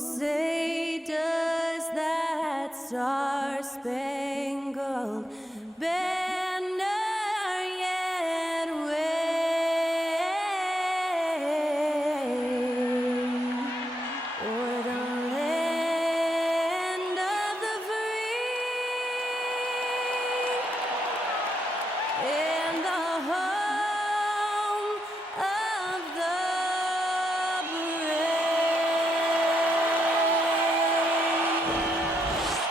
say does that star-spangled banner yet wave o'er the land of the free and the home of the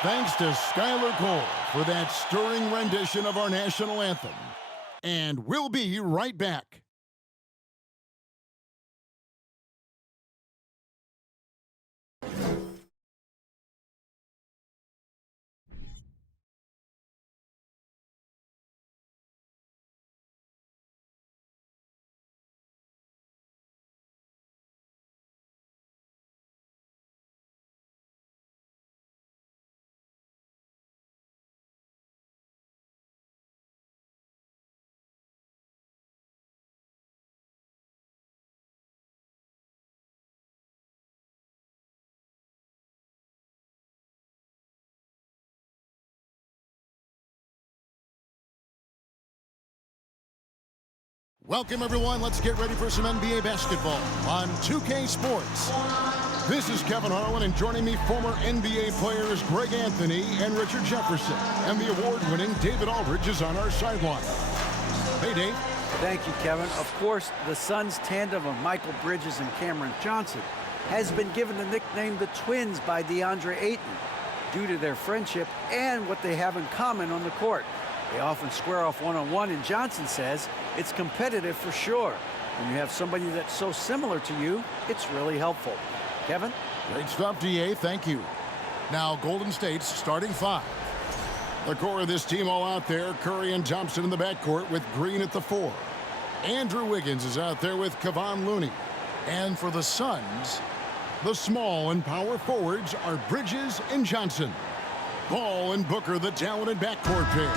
Thanks to Skylar Cole for that stirring rendition of our national anthem. And we'll be right back. Welcome, everyone. Let's get ready for some NBA basketball on 2K Sports. This is Kevin Harlan, and joining me, former NBA players Greg Anthony and Richard Jefferson. And the award-winning David Aldridge is on our sideline. Hey, Dave. Thank you, Kevin. Of course, the Suns' tandem of Michael Bridges and Cameron Johnson has been given the nickname the Twins by DeAndre Ayton due to their friendship and what they have in common on the court. They often square off one-on-one, and Johnson says it's competitive for sure. When you have somebody that's so similar to you, it's really helpful. Kevin? Great stuff, DA. Thank you. Now, Golden State's starting five. The core of this team all out there, Curry and Thompson in the backcourt with Green at the 4. Andrew Wiggins is out there with Kevon Looney. And for the Suns, the small and power forwards are Bridges and Johnson. Ball and Booker, the talented backcourt pair.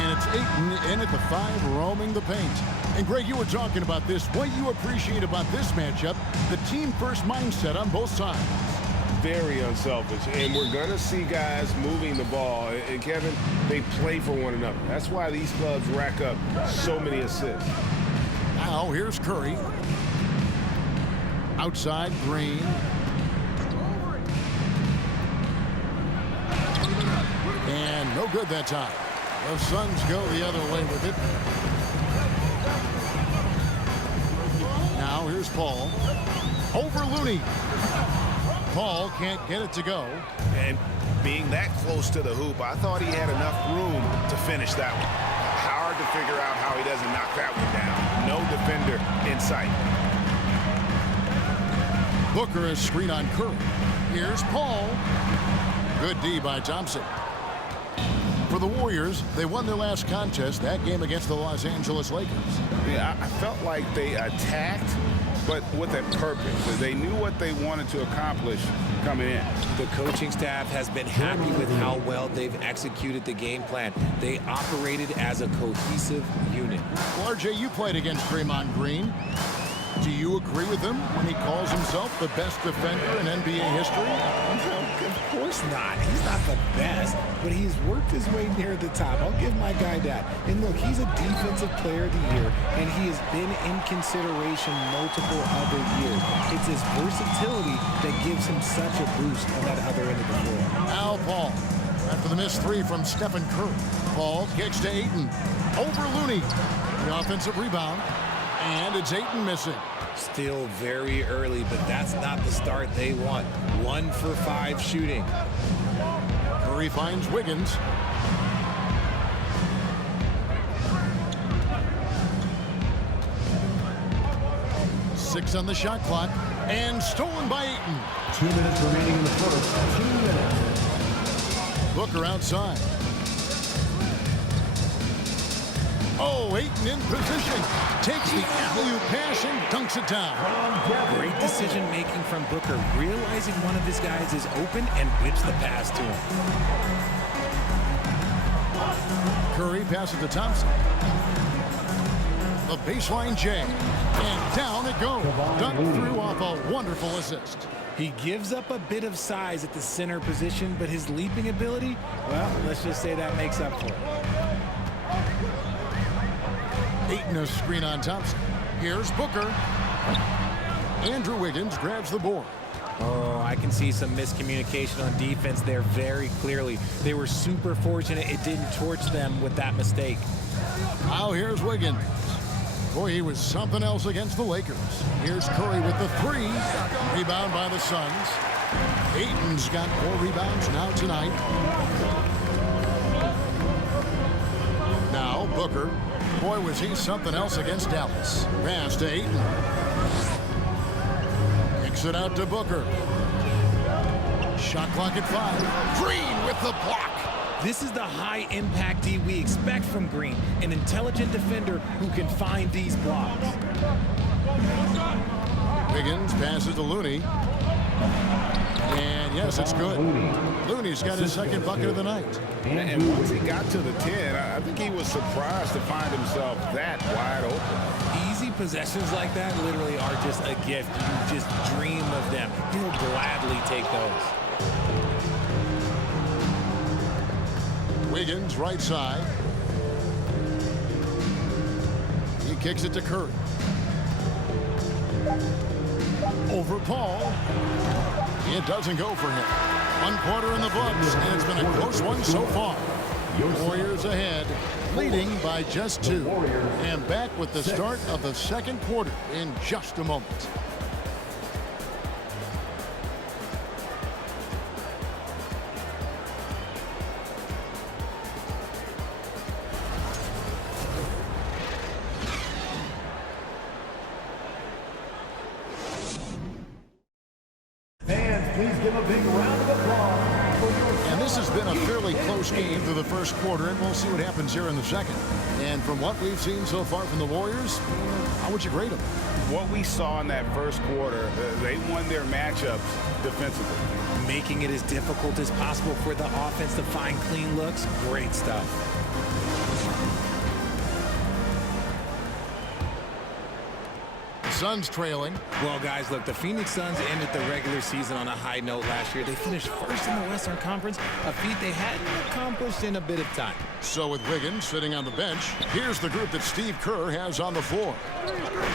And it's Ayton in at the 5, roaming the paint. And Greg, you were talking about this. What you appreciate about this matchup, the team-first mindset on both sides. Very unselfish, and we're going to see guys moving the ball. And Kevin, they play for one another. That's why these clubs rack up so many assists. Now, here's Curry. Outside, Green. And no good that time. The Suns go the other way with it. Now here's Paul. Over Looney. Paul can't get it to go. And being that close to the hoop, I thought he had enough room to finish that one. Hard to figure out how he doesn't knock that one down. No defender in sight. Booker is screen on Curry. Here's Paul. Good D by Thompson. For the Warriors, they won their last contest, that game against the Los Angeles Lakers. Yeah, I felt like they attacked, but with a purpose. They knew what they wanted to accomplish coming in. The coaching staff has been happy with how well they've executed the game plan. They operated as a cohesive unit. Well, RJ, you played against Draymond Green. Do you agree with him when he calls himself the best defender in NBA history? Of course not. He's not the best, but he's worked his way near the top. I'll give my guy that. And look, he's a defensive player of the year, and he has been in consideration multiple other years. It's his versatility that gives him such a boost on that other end of the floor. Al Paul, after the missed 3 from Stephen Curry. Paul kicks to Ayton. Over Looney. The offensive rebound. And it's Ayton missing. Still very early, but that's not the start they want. 1 for 5 shooting. Curry finds Wiggins. Six on the shot clock. And stolen by Ayton. 2 minutes remaining in the first. 2 minutes. Booker outside. Oh, Ayton in position. Takes the alley-oop pass and dunks it down. Great decision-making from Booker, realizing one of his guys is open and whips the pass to him. Curry passes to Thompson. The baseline J. And down it goes. Dunked through off a wonderful assist. He gives up a bit of size at the center position, but his leaping ability, well, let's just say that makes up for it. Ayton a screen on Thompson. Here's Booker. Andrew Wiggins grabs the board. Oh, I can see some miscommunication on defense there very clearly. They were super fortunate it didn't torch them with that mistake. Now here's Wiggins. Boy, he was something else against the Lakers. Here's Curry with the three. Rebound by the Suns. Ayton's got 4 rebounds now tonight. Now Booker. Boy, was he something else against Dallas. Pass to Ayton. Kicks it out to Booker. Shot clock at 5. Green with the block. This is the high-impact D we expect from Green, an intelligent defender who can find these blocks. Wiggins passes to Looney. And yes, it's good. Looney's got his second bucket of the night. And once he got to the 10, I think he was surprised to find himself that wide open. Easy possessions like that literally are just a gift. You just dream of them. He'll gladly take those. Wiggins, right side. He kicks it to Curry. Over Paul. It doesn't go for him. 1 quarter in the books, and it's been a close one so far. Warriors ahead, leading by just 2. And back with the start of the second quarter in just a moment. Fans, please give a big round of applause for your... And this has been a fairly close game through the first quarter, and we'll see what happens here in the second. And from what we've seen so far from the Warriors, how would you grade them? What we saw in that first quarter, they won their matchups defensively. Making it as difficult as possible for the offense to find clean looks. Great stuff. Suns trailing. Well, guys, look, the Phoenix Suns ended the regular season on a high note last year. They finished first in the Western Conference, a feat they hadn't accomplished in a bit of time. So with Wiggins sitting on the bench, here's the group that Steve Kerr has on the floor.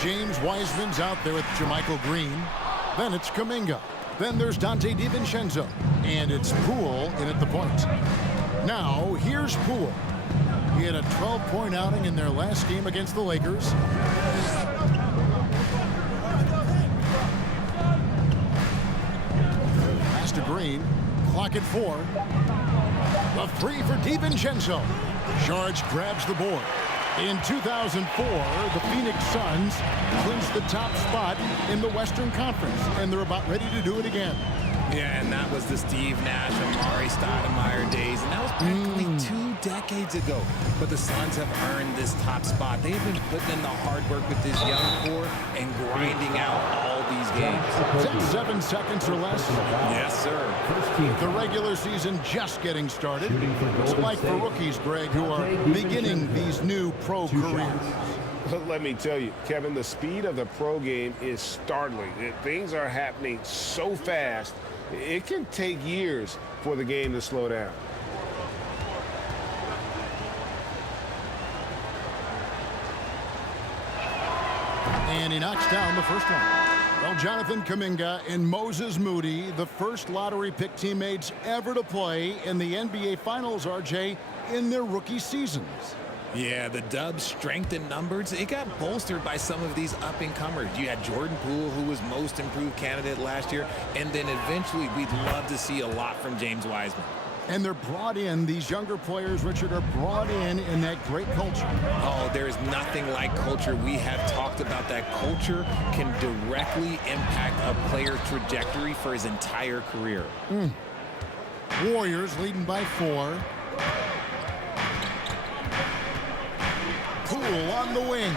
James Wiseman's out there with JaMychal Green. Then it's Kuminga. Then there's Dante DiVincenzo. And it's Poole in at the point. Now, here's Poole. He had a 12-point outing in their last game against the Lakers. To Green, clock at 4. A 3 for DiVincenzo. George grabs the board. In 2004, the Phoenix Suns clinched the top spot in the Western Conference, and they're about ready to do it again. Yeah, and that was the Steve Nash, Amari Stoudemire days, and that was practically 2 decades ago. But the Suns have earned this top spot. They've been putting in the hard work with this young core and grinding out all these games. 7 seconds or less. Yes, sir. The regular season just getting started. It's like for rookies, Greg, who are beginning these new pro careers. Let me tell you, Kevin, the speed of the pro game is startling. Things are happening so fast, it can take years for the game to slow down. And he knocks down the first one. Well, Jonathan Kuminga and Moses Moody, the first lottery pick teammates ever to play in the NBA Finals, RJ, in their rookie seasons. Yeah, the Dubs' strength in numbers, it got bolstered by some of these up-and-comers. You had Jordan Poole, who was most improved candidate last year, and then eventually we'd love to see a lot from James Wiseman. And they're brought in, these younger players, Richard, are brought in that great culture. Oh, there is nothing like culture. We have talked about that. Culture can directly impact a player's trajectory for his entire career. Warriors leading by 4. Poole on the wing.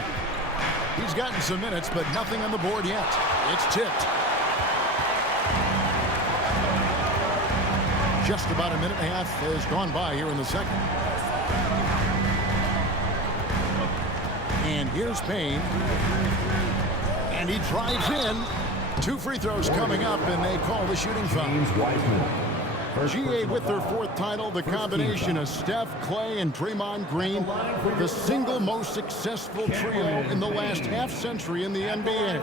He's gotten some minutes, but nothing on the board yet. It's tipped. Just about a minute and a half has gone by here in the second. And here's Payne. And he drives in. 2 free throws coming up, and they call the shooting foul. James Wiseman. GA with their 4th title, the combination of Steph, Clay, and Draymond Green, the single most successful trio in the last half-century in the NBA.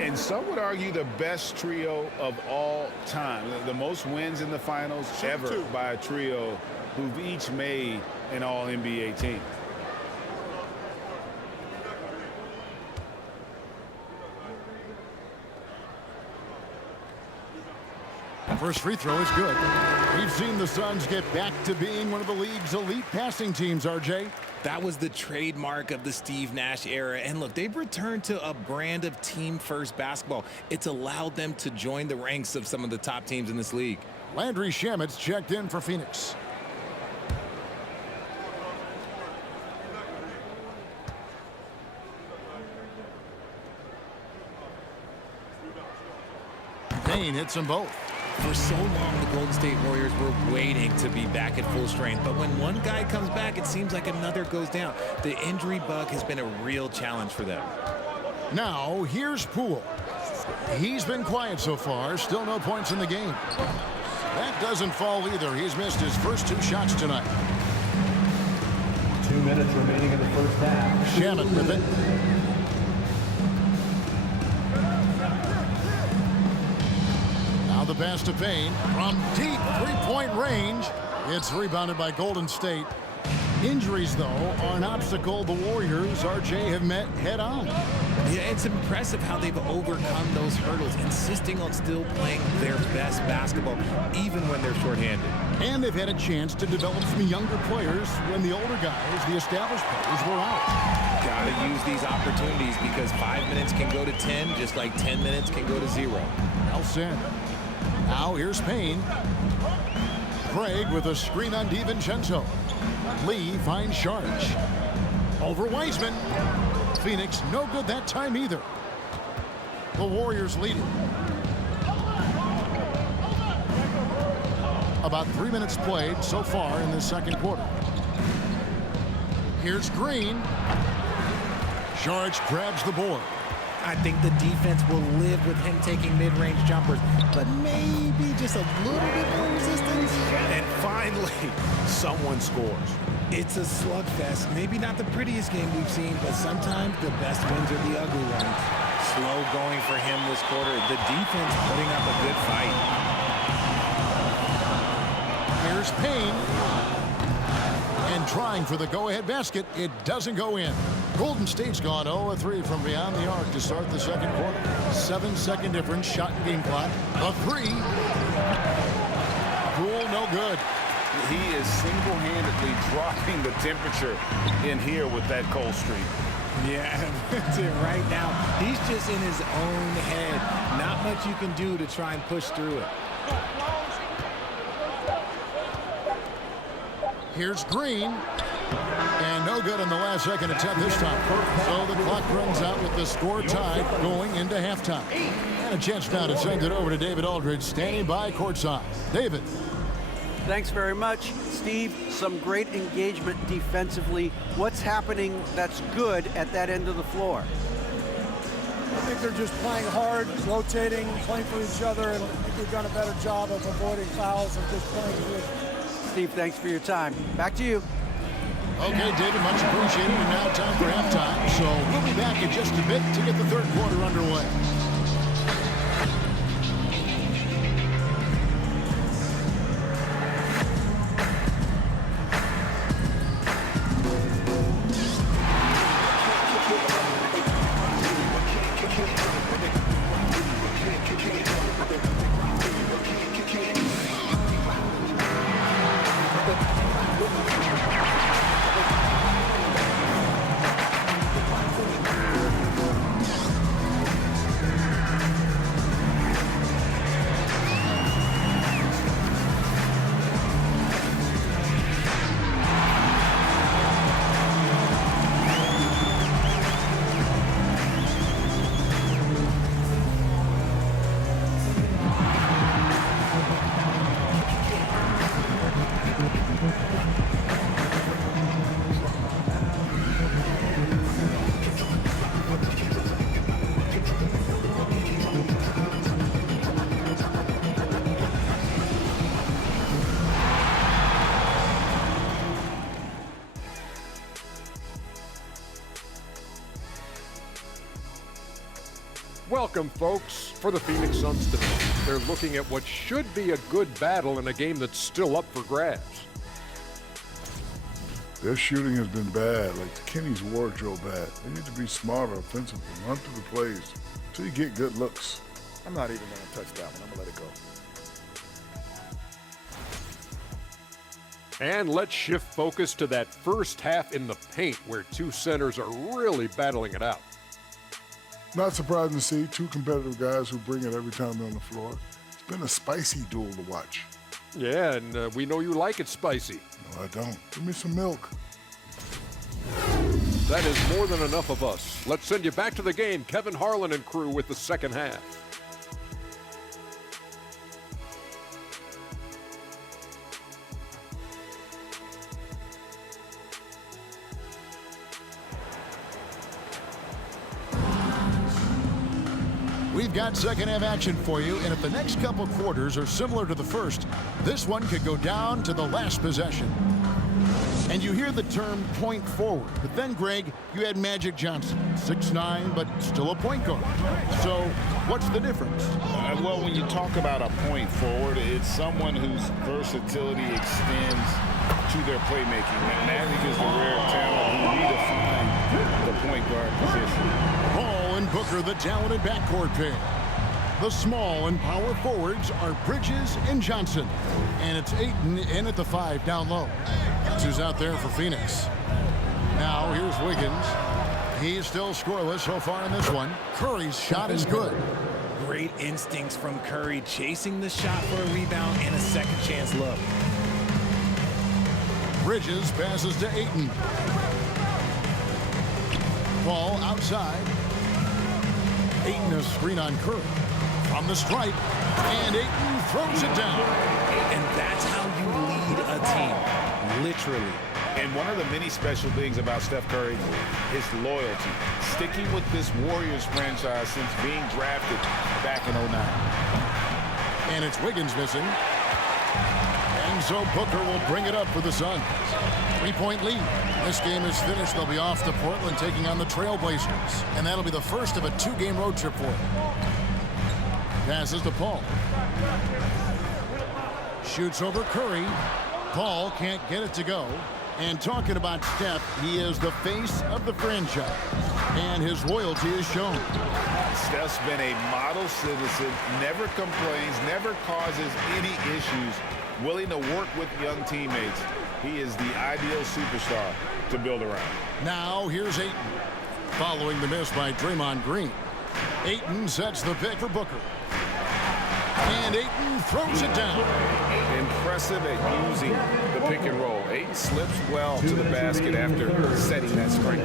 And some would argue the best trio of all time. The most wins in the finals ever by a trio who've each made an All-NBA team. First free throw is good. We've seen the Suns get back to being one of the league's elite passing teams, RJ. That was the trademark of the Steve Nash era. And look, they've returned to a brand of team-first basketball. It's allowed them to join the ranks of some of the top teams in this league. Landry Shamet's checked in for Phoenix. Payne hits them both. For so long, the Golden State Warriors were waiting to be back at full strength. But when one guy comes back, it seems like another goes down. The injury bug has been a real challenge for them. Now, here's Poole. He's been quiet so far. Still no points in the game. That doesn't fall either. He's missed his first 2 shots tonight. 2 minutes remaining in the first half. Shamet with it. Now the pass to Payne from deep 3-point range. It's rebounded by Golden State. Injuries, though, are an obstacle the Warriors, RJ, have met head-on. Yeah, it's impressive how they've overcome those hurdles, insisting on still playing their best basketball, even when they're shorthanded. And they've had a chance to develop some younger players when the older guys, the established players, were out. Gotta use these opportunities because 5 minutes can go to 10, just like 10 minutes can go to 0. Well said. Now here's Payne. Craig with a screen on DiVincenzo. Lee finds Sharge. Over Wiseman. Phoenix no good that time either. The Warriors lead it. About 3 minutes played so far in the second quarter. Here's Green. Sharge grabs the board. I think the defense will live with him taking mid-range jumpers, but maybe just a little bit more resistance. And finally, someone scores. It's a slugfest. Maybe not the prettiest game we've seen, but sometimes the best wins are the ugly ones. Slow going for him this quarter. The defense putting up a good fight. Here's Payne. And trying for the go-ahead basket. It doesn't go in. Golden State's gone 0-3 from beyond the arc to start the second quarter. 7-second difference, shot and game clock. A 3. Poole, no good. He is single-handedly dropping the temperature in here with that cold streak. Yeah, that's it right now. He's just in his own head. Not much you can do to try and push through it. Here's Green. And no good in the last second attempt this time. So the clock runs out with the score tied going into halftime. And a chance now to send it over to David Aldridge, standing by courtside. David. Thanks very much, Steve. Some great engagement defensively. What's happening that's good at that end of the floor? I think they're just playing hard, rotating, playing for each other, and I think they've done a better job of avoiding fouls and just playing good. Steve, thanks for your time. Back to you. Okay, David, much appreciated. And now time for halftime. So we'll be back in just a bit to get the third quarter underway. Welcome, folks. For the Phoenix Suns tonight, they're looking at what should be a good battle in a game that's still up for grabs. Their shooting has been bad, like the Kenny's wardrobe bad. They need to be smarter offensively, run through the plays until you get good looks. I'm not even going to touch that one. I'm going to let it go. And let's shift focus to that first half in the paint where two centers are really battling it out. Not surprising to see two competitive guys who bring it every time they're on the floor. It's been a spicy duel to watch. Yeah, and we know you like it spicy. No, I don't. Give me some milk. That is more than enough of us. Let's send you back to the game. Kevin Harlan and crew with the second half. We've got second half action for you, and if the next couple quarters are similar to the first, this one could go down to the last possession. And you hear the term point forward, but then, Greg, you had Magic Johnson, 6'9", but still a point guard. So what's the difference? Well, when you talk about a point forward, it's someone whose versatility extends to their playmaking. Magic is the rare talent who redefined the point guard position. Paul and Booker, the talented backcourt pair. The small and power forwards are Bridges and Johnson. And it's Ayton in at the 5 down low. That's who's out there for Phoenix. Now here's Wiggins. He's still scoreless so far in this one. Curry's shot is good. Great instincts from Curry, chasing the shot for a rebound and a second chance look. Bridges passes to Ayton. Ball outside. Ayton a screen on Curry. From the stripe, and Ayton throws it down. And that's how you lead a team, literally. And one of the many special things about Steph Curry is loyalty. Sticking with this Warriors franchise since being drafted back in '09. And it's Wiggins missing. And so Booker will bring it up for the Suns. 3-point lead. This game is finished. They'll be off to Portland taking on the Trailblazers. And that'll be the first of a 2-game road trip for them. Passes to Paul. Shoots over Curry. Paul can't get it to go. And talking about Steph, he is the face of the franchise. And his loyalty is shown. Steph's been a model citizen, never complains, never causes any issues, willing to work with young teammates. He is the ideal superstar to build around. Now here's Ayton. Following the miss by Draymond Green. Ayton sets the pick for Booker. And Ayton throws it down. Impressive at using the pick and roll. Ayton slips well to the basket after setting that screen.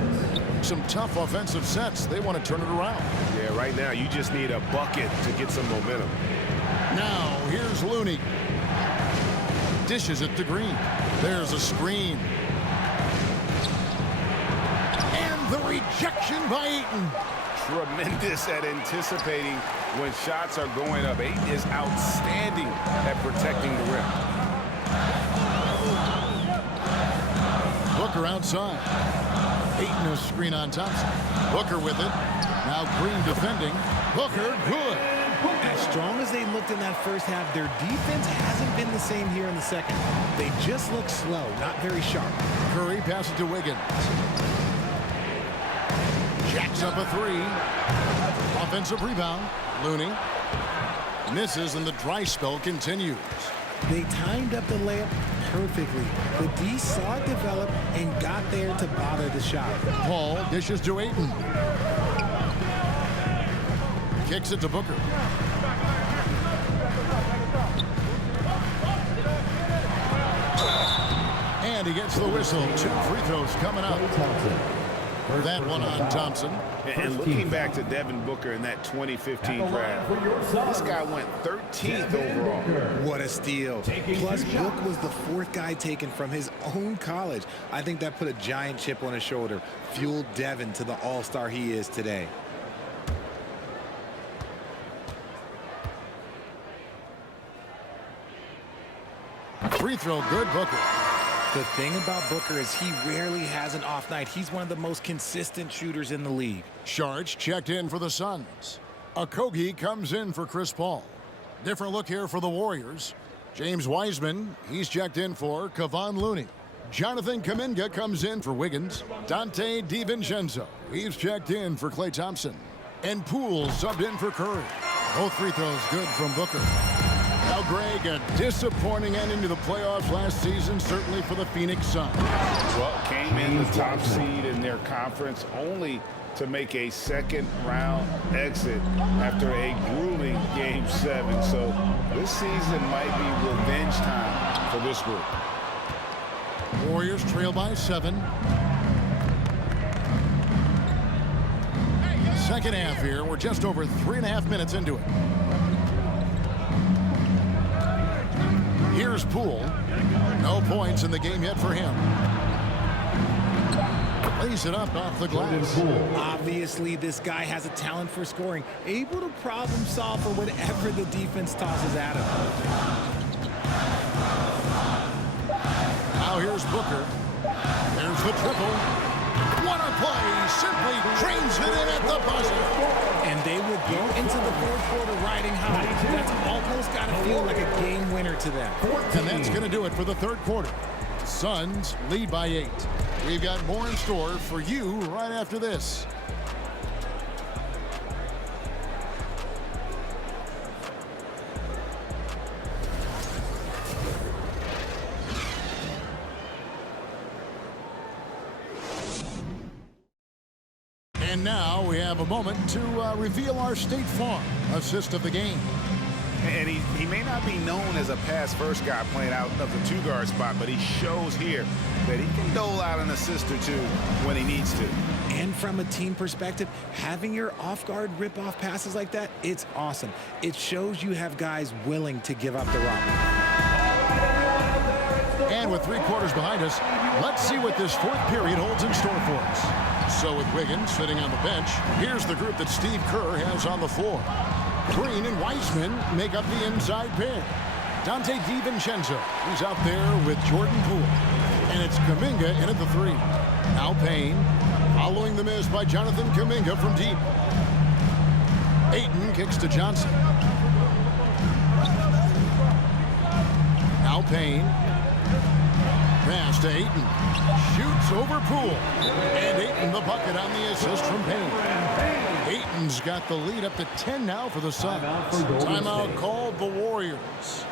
Some tough offensive sets. They want to turn it around. Yeah, right now you just need a bucket to get some momentum. Now here's Looney. Dishes it to Green. There's a screen. And the rejection by Ayton. Tremendous at anticipating when shots are going up. Ayton is outstanding at protecting the rim. Booker outside. Ayton a screen on Thompson. Booker with it. Now Green defending. Booker good. As strong as they looked in that first half, their defense hasn't been the same here in the second. They just look slow, not very sharp. Curry passes to Wiggins. Jacks up a 3. Offensive rebound. Looney. Misses and the dry spell continues. They timed up the layup perfectly. The D saw it develop and got there to bother the shot. Paul dishes to Ayton. Kicks it to Booker. And he gets the whistle. 2 free throws coming up. That one on Thompson. And looking back to Devin Booker in that 2015 draft, this guy went 13th overall. What a steal. Plus, Book was the 4th guy taken from his own college. I think that put a giant chip on his shoulder, fueled Devin to the all-star he is today. Free throw good, Booker. The thing about Booker is he rarely has an off night. He's one of the most consistent shooters in the league. Sharge checked in for the Suns. Okogie comes in for Chris Paul. Different look here for the Warriors. James Wiseman, he's checked in for Kevon Looney. Jonathan Kuminga comes in for Wiggins. Dante DiVincenzo, he's checked in for Klay Thompson. And Poole subbed in for Curry. Both free throws good from Booker. Now, Greg, a disappointing ending to the playoffs last season, certainly for the Phoenix Suns. Well, came in the top seed in their conference only to make a second-round exit after a grueling Game 7. So this season might be revenge time for this group. Warriors trail by 7. Second half here. We're just over 3.5 minutes into it. Here's Poole. No points in the game yet for him. Lays it up off the glass. Obviously, this guy has a talent for scoring, able to problem solve for whatever the defense tosses at him. Now here's Booker. There's the triple. What a play! Simply trains it in at the buzzer. And they will go into the fourth quarter riding high. That's almost got to feel like a game winner to them. And that's going to do it for the third quarter. Suns lead by 8. We've got more in store for you right after this. And now we have a moment to reveal our State Farm assist of the game. And he may not be known as a pass-first guy playing out of the two-guard spot, but he shows here that he can dole out an assist or two when he needs to. And from a team perspective, having your off-guard rip-off passes like that, it's awesome. It shows you have guys willing to give up the rock. And with 3 quarters behind us, let's see what this fourth period holds in store for us. So with Wiggins sitting on the bench, here's the group that Steve Kerr has on the floor. Green and Wiseman make up the inside pair. Dante DiVincenzo, he's out there with Jordan Poole. And it's Kuminga in at the 3. Now Payne, following the miss by Jonathan Kuminga from deep. Ayton kicks to Johnson. Now Payne. Pass to Ayton. Shoots over Poole. And Ayton the bucket on the assist from Payne. Ayton's got the lead up to 10 now for the Suns. Timeout called the Warriors.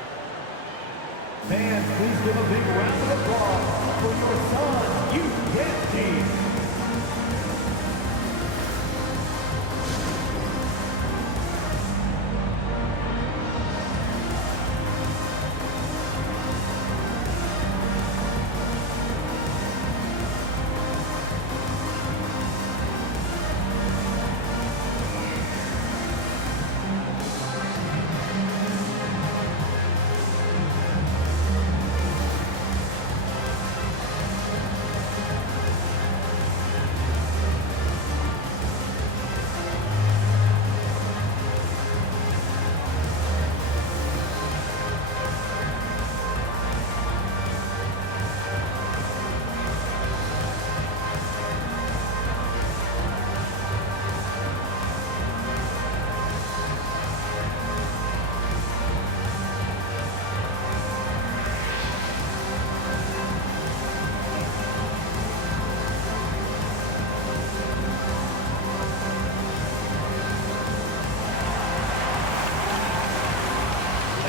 Fans, please give a big round of applause for your Suns youth team.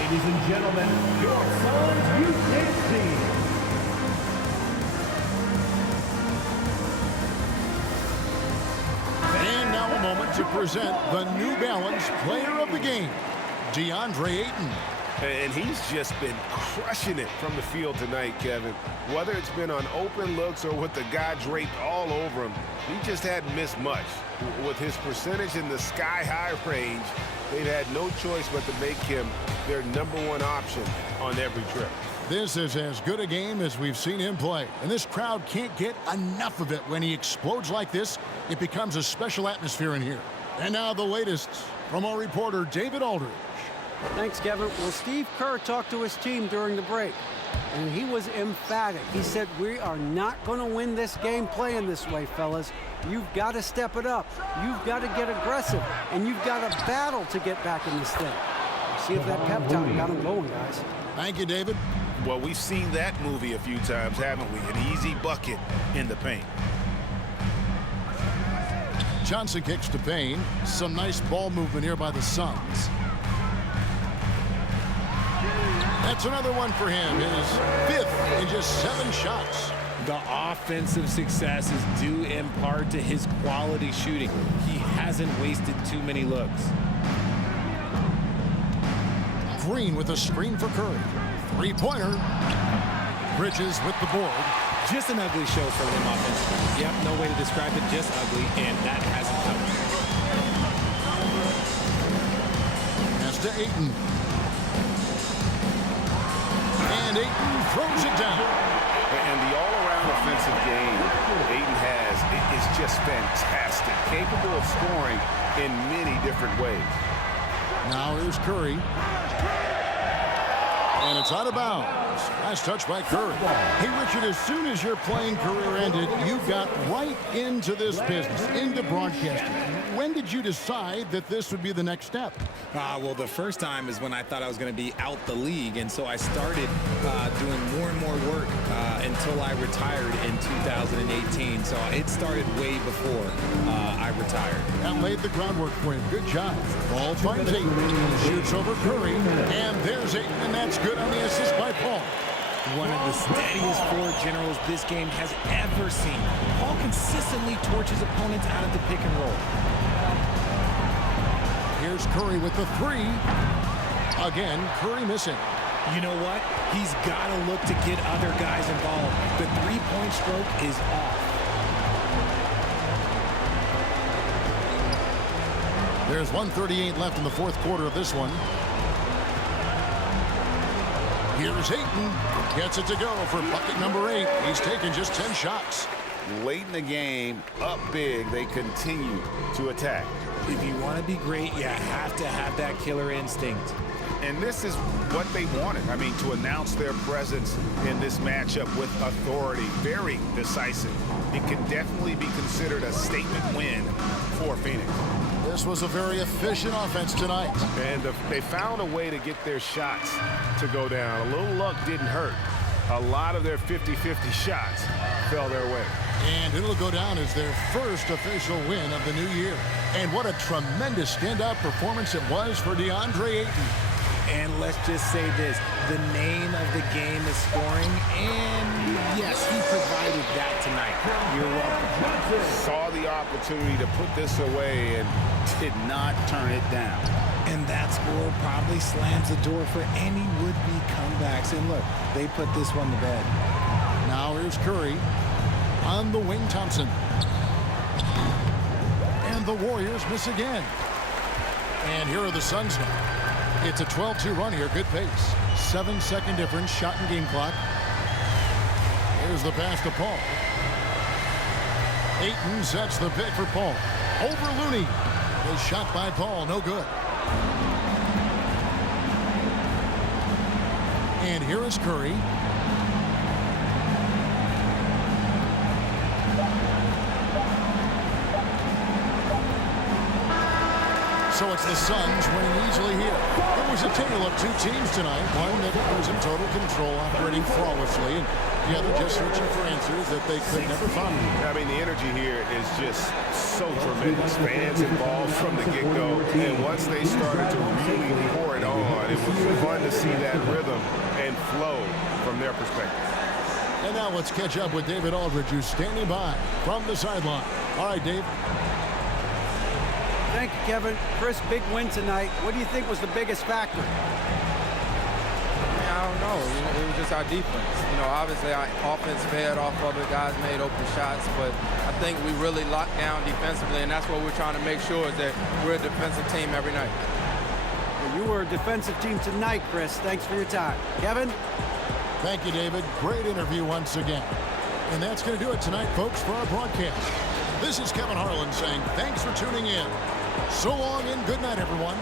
Ladies and gentlemen, your Suns youth team. And now a moment to present the New Balance Player of the Game, DeAndre Ayton. And he's just been crushing it from the field tonight, Kevin. Whether it's been on open looks or with the guy draped all over him, he just hadn't missed much. With his percentage in the sky-high range, they've had no choice but to make him their #1 option on every trip. This is as good a game as we've seen him play, and this crowd can't get enough of it. When he explodes like this, it becomes a special atmosphere in here. And now the latest from our reporter, David Aldridge. Thanks, Kevin. Well, Steve Kerr talked to his team during the break. And he was emphatic. He said, we are not going to win this game playing this way, fellas. You've got to step it up. You've got to get aggressive. And you've got to battle to get back in this thing. See if that pep talk got him going, guys. Thank you, David. Well, we've seen that movie a few times, haven't we? An easy bucket in the paint. Johnson kicks to Payne. Some nice ball movement here by the Suns. That's another one for him. His 5th in just 7 shots. The offensive success is due in part to his quality shooting. He hasn't wasted too many looks. Green with a screen for Curry. 3-pointer. Bridges with the board. Just an ugly show for him offensively. Yep, no way to describe it, just ugly, and that hasn't helped. Pass to Ayton. And Ayton throws it down. And the all-around offensive game Ayton has is just fantastic. Capable of scoring in many different ways. Now here's Curry. And it's out of bounds. Nice touch by Curry. Hey, Richard, as soon as your playing career ended, you got right into this business, into broadcasting. When did you decide that this would be the next step? Well, the first time is when I thought I was going to be out the league, and so I started doing more and more work until I retired in 2018. So it started way before I retired. That laid the groundwork for him. Good job. Ball finds Ayton. Shoots over Curry. And there's Ayton, and that's good on the assist by Paul. One of the steadiest floor generals this game has ever seen. Paul consistently torches opponents out of the pick and roll. Here's Curry with the 3. Again, Curry missing. You know what? He's got to look to get other guys involved. The three-point stroke is off. There's 1:38 left in the 4th quarter of this one. Here's Ayton. Gets it to go for bucket number 8. He's taken just 10 shots. Late in the game, up big, they continue to attack. If you want to be great, you have to have that killer instinct. And this is what they wanted. I mean, to announce their presence in this matchup with authority, very decisive. It can definitely be considered a statement win for Phoenix. This was a very efficient offense tonight. And they found a way to get their shots to go down. A little luck didn't hurt. A lot of their 50-50 shots fell their way. And it'll go down as their first official win of the new year. And what a tremendous standout performance it was for DeAndre Ayton. And let's just say this, the name of the game is scoring, and yes, he provided that tonight. You're welcome. Saw the opportunity to put this away and did not turn it down. And that score probably slams the door for any would-be comebacks. And look, they put this one to bed. Now here's Curry on the wing. Thompson. And the Warriors miss again. And here are the Suns now. It's a 12-2 run here. Good pace. 7-second difference. Shot and game clock. Here's the pass to Paul. Ayton sets the pick for Paul. Over Looney. The shot by Paul. No good. And here is Curry. So it's the Suns winning easily here. It was a tale of 2 teams tonight. One that was in total control, operating flawlessly, and the other just searching for answers that they could never find. I mean, the energy here is just so tremendous. Fans involved from the get-go. And once they started to really pour it on, it was fun to see that rhythm and flow from their perspective. And now let's catch up with David Aldridge, who's standing by from the sideline. All right, Dave. Thank you, Kevin. Chris, big win tonight. What do you think was the biggest factor? I don't know. It was just our defense. Obviously our offense fed off of it. Guys made open shots, but I think we really locked down defensively, and that's what we're trying to make sure is that we're a defensive team every night. Well, you were a defensive team tonight, Chris. Thanks for your time. Kevin? Thank you, David. Great interview once again. And that's going to do it tonight, folks, for our broadcast. This is Kevin Harlan saying thanks for tuning in. So long and good night, everyone.